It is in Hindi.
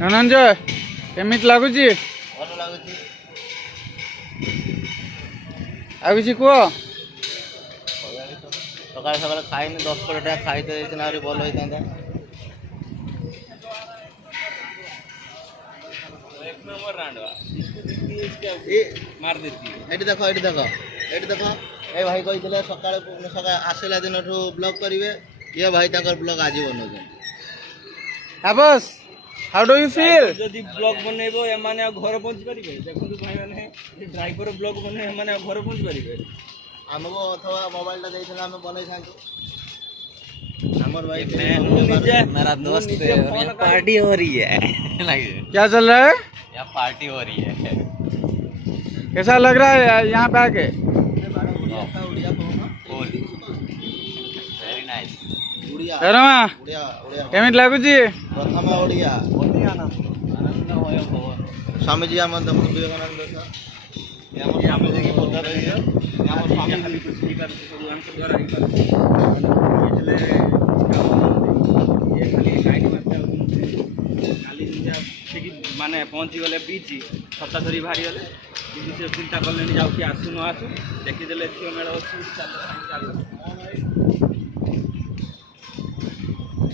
धनंजय केमिति लगुच ଭଲ ଲାଗୁଛି। आ किसी कह ସକାଳେ ସକାଳେ ଖାଇନି 10-20 ଟଙ୍କା ଖାଇତେ ଦେଇଥିଲେ ଆହୁରି ଭଲ ହେଇଥାନ୍ତା। ଏଠି ଦେଖ ଏ ଭାଇ କହିଥିଲେ ସକାଳେ ଆସିଲା ଦିନଠୁ ବ୍ଲଗ କରିବେ। ଇଏ ଭାଇ ତାଙ୍କର ବ୍ଲଗ ଆଜି ବନଉଛନ୍ତି। बस हाउ डू यू फील যদি ব্লগ বনাইব এমানে ঘর পৌঁছি পারিবে দেখুন ভাই মানে ড্রাইভর ব্লগ বনাই এমানে ঘর পৌঁছি পারিবে ଆମକୁ ଅଥବା ମୋବାଇଲଟା ଦେଇଥିଲେ ଆମେ ବନେଇଥାନ୍ତୁ। ଆମର ଭାଇ मेरा दोस्त पार्टी हो रही है क्या चल रहा है यहाँ पार्टी हो रही है कैसा लग रहा है यहाँ पे आके वेरी नाइस ଓଡ଼ିଆ रमा ଓଡ଼ିଆ ଓଡ଼ିଆ केमिति लगुच ପ୍ରଥମ ଓଡ଼ିଆ ସ୍ୱାମୀଜୀ ଆମ ବିବେକାନନ୍ଦ ସାର୍ ଆମ ସ୍ୱାମୀ କି ବୋଲତା ରହି है ଆମ ସ୍ୱାମୀ ଖାଲି कुछ नहीं करते सब हमके द्वारा ही करते એટલે ये खाली गाइड मारते खाली से माने पहुंची गले बीच छता धरी बाहरी गले କିନ୍ତୁ ସେ ଚିନ୍ତା କଲେନି ଯାଉ କି ଆସୁ ନ ଆସୁ ଦେଖିଦେଲେ ଝିଅ ମେଳ ଅଛି ଚାଲ